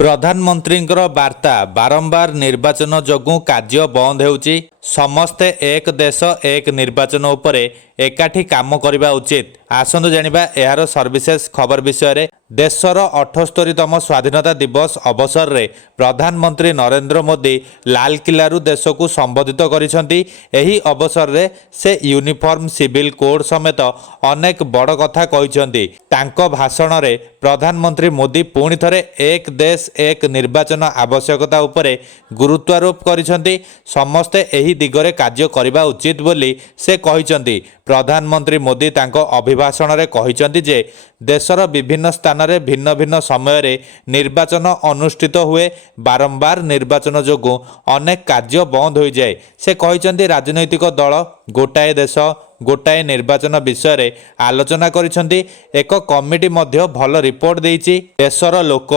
ପ୍ରଧାନମନ୍ତ୍ରୀଙ୍କର ବାର୍ତ୍ତା ବାରମ୍ବାର ନିର୍ବାଚନ ଯୋଗୁଁ କାର୍ଯ୍ୟ ବନ୍ଦ ହେଉଛି। ସମସ୍ତେ ଏକ ଦେଶ ଏକ ନିର୍ବାଚନ ଉପରେ ଏକାଠି କାମ କରିବା ଉଚିତ। ଆସନ୍ତୁ ଜାଣିବା ଏହାର ସର୍ବିଶେଷ ଖବର ବିଷୟରେ। ଦେଶର 78ତମ ସ୍ୱାଧୀନତା ଦିବସ ଅବସରରେ ପ୍ରଧାନମନ୍ତ୍ରୀ ନରେନ୍ଦ୍ର ମୋଦି ଲାଲକିଲ୍ଲାରୁ ଦେଶକୁ ସମ୍ବୋଧିତ କରିଛନ୍ତି। ଏହି ଅବସରରେ ସେ ୟୁନିଫର୍ମ ସିଭିଲ କୋଡ୍ ସମେତ ଅନେକ ବଡ଼ କଥା କହିଛନ୍ତି। ତାଙ୍କ ଭାଷଣରେ ପ୍ରଧାନମନ୍ତ୍ରୀ ମୋଦି ପୁଣି ଥରେ ଏକ ଦେଶ ଏକ ନିର୍ବାଚନ ଆବଶ୍ୟକତା ଉପରେ ଗୁରୁତ୍ୱାରୋପ କରିଛନ୍ତି। ସମସ୍ତେ ଏହି ଦିଗରେ କାର୍ଯ୍ୟ କରିବା ଉଚିତ ବୋଲି ସେ କହିଛନ୍ତି। ପ୍ରଧାନମନ୍ତ୍ରୀ ମୋଦି ତାଙ୍କ ଅଭିଭାଷଣରେ କହିଛନ୍ତି ଯେ ଦେଶର ବିଭିନ୍ନ ସ୍ଥାନରେ ଭିନ୍ନ ଭିନ୍ନ ସମୟରେ ନିର୍ବାଚନ ଅନୁଷ୍ଠିତ ହୁଏ। ବାରମ୍ବାର ନିର୍ବାଚନ ଯୋଗୁଁ ଅନେକ କାର୍ଯ୍ୟ ବନ୍ଦ ହୋଇଯାଏ। ସେ କହିଛନ୍ତି ରାଜନୈତିକ ଦଳ ଗୋଟାଏ ଦେଶ ଗୋଟାଏ ନିର୍ବାଚନ ବିଷୟରେ ଆଲୋଚନା କରିଛନ୍ତି। ଏକ କମିଟି ମଧ୍ୟ ଭଲ ରିପୋର୍ଟ ଦେଇଛି। ଦେଶର ଲୋକ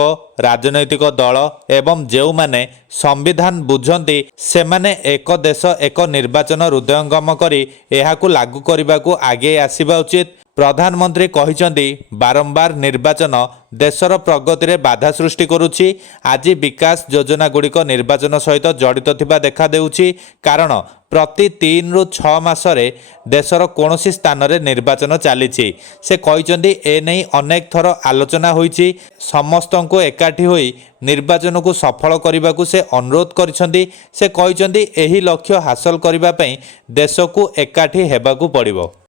ରାଜନୈତିକ ଦଳ ଏବଂ ଯେଉଁମାନେ ସମ୍ବିଧାନ ବୁଝନ୍ତି ସେମାନେ ଏକ ଦେଶ ଏକ ନିର୍ବାଚନ ହୃଦୟଙ୍ଗମ କରି ଏହାକୁ ଲାଗୁ କରିବାକୁ ଆଗେଇ ଆସିବା ଉଚିତ। ପ୍ରଧାନମନ୍ତ୍ରୀ କହିଛନ୍ତି ବାରମ୍ବାର ନିର୍ବାଚନ ଦେଶର ପ୍ରଗତିରେ ବାଧା ସୃଷ୍ଟି କରୁଛି। ଆଜି ବିକାଶ ଯୋଜନାଗୁଡ଼ିକ ନିର୍ବାଚନ ସହିତ ଜଡ଼ିତ ଥିବା ଦେଖାଦେଉଛି। କାରଣ ପ୍ରତି 3ରୁ 6 ମାସରେ ଦେଶର କୌଣସି ସ୍ଥାନରେ ନିର୍ବାଚନ ଚାଲିଛି। ସେ କହିଛନ୍ତି ଏନେଇ ଅନେକ ଥର ଆଲୋଚନା ହୋଇଛି। ସମସ୍ତଙ୍କୁ ଏକାଠି ହୋଇ ନିର୍ବାଚନକୁ ସଫଳ କରିବାକୁ ସେ ଅନୁରୋଧ କରିଛନ୍ତି। ସେ କହିଛନ୍ତି ଏହି ଲକ୍ଷ୍ୟ ହାସଲ କରିବା ପାଇଁ ଦେଶକୁ ଏକାଠି ହେବାକୁ ପଡ଼ିବ।